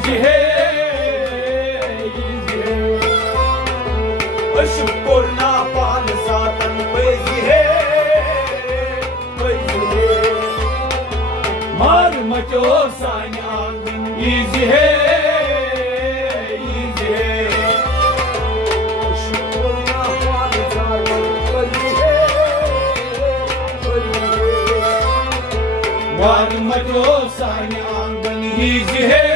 easy Aşık korna pan zaten easy Mar macho sanyan easy Aşık korna pan zaten Mar macho sanyan easy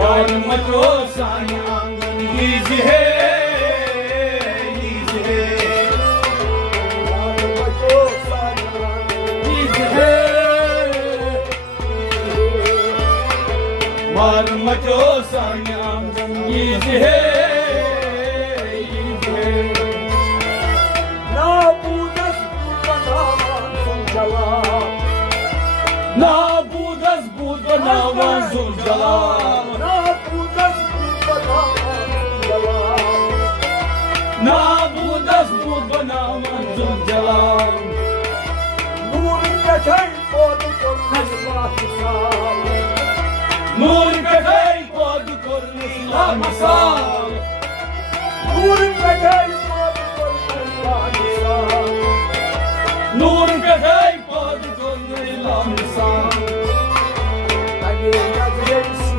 Var macho sanyan easy Var macho sanyan easy Var macho sanyan easy Na budas budanavan sunjala Na budas budanavan sunjala Nabudas budanavan sunjala Nur katay pod kornisal Nur katay pod kornisal Nur katay pod kornisal Nur katay pod kornisal Agi nazrensi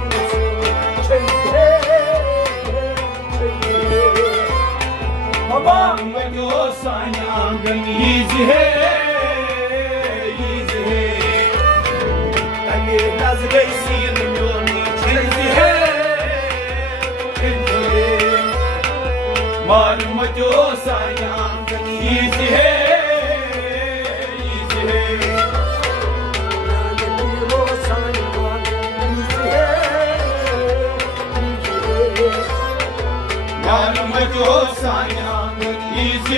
Baba, when you're signing, I'm going easy, easy. And it does a see in the morning, easy, Mar, what you're signing, I'm going easy, easy. Mar, what you're signing, easy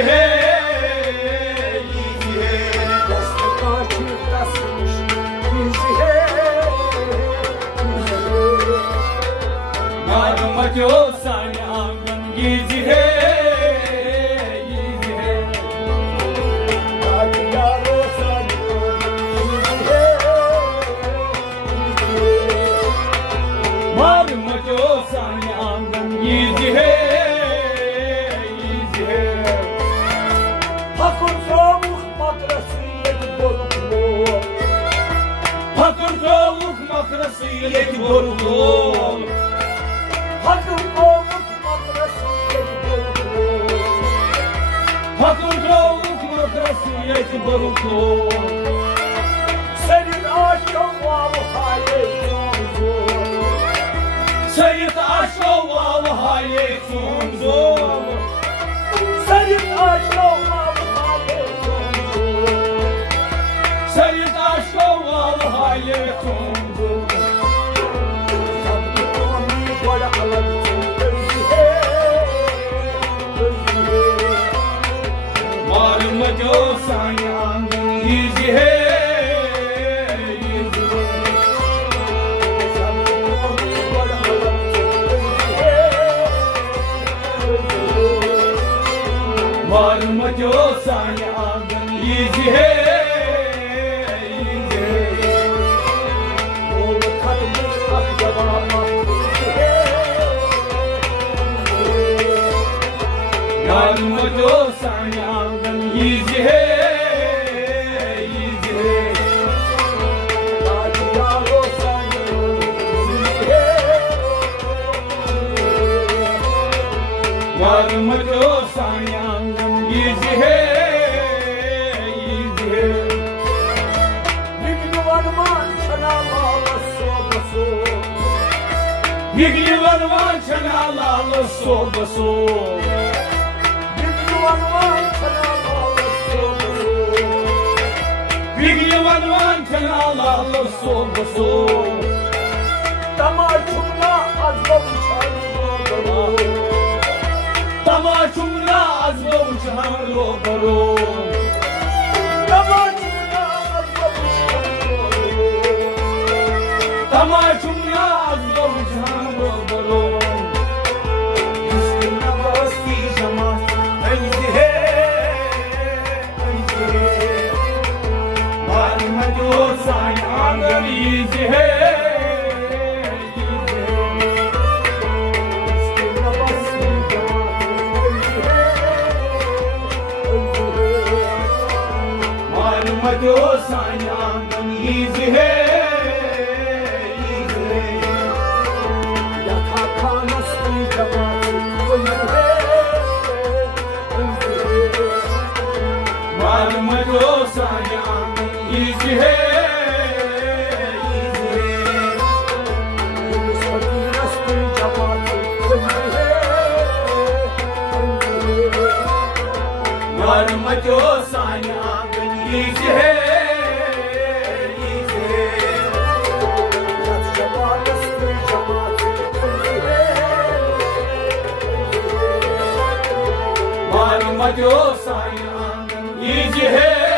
Just the party passage easy Madam macho sanyan easy Yaro sanyan Madam macho sanyan easy Fakir tavuk makrasiyet boruklu Fakir tavuk makrasiyet boruklu Fakir tavuk makrasiyet boruklu Senin aşkın vav hayatın zor Senin aşkın vav hayatın zor Senin aşkın vav Seyyid aşkım var hayatım Malum macho sanyan easy Malum macho sanyan easy Malum macho sanyan easy Malum macho sanyan easy Bigli varman çanalalı sobasu Bigli varman çanalalı sobasu Bigli varman çanalalı sobasu Bigli varman çanalalı sobasu Tamaçumla azbavuçarlı Tamaçumla azbavuçarlı Tamaçumla azbavuçarlı मचो साया easy Yaka kanasti jamati मार मचो साया easy Nasti jamati मार मचो साया easy मचो साया easy है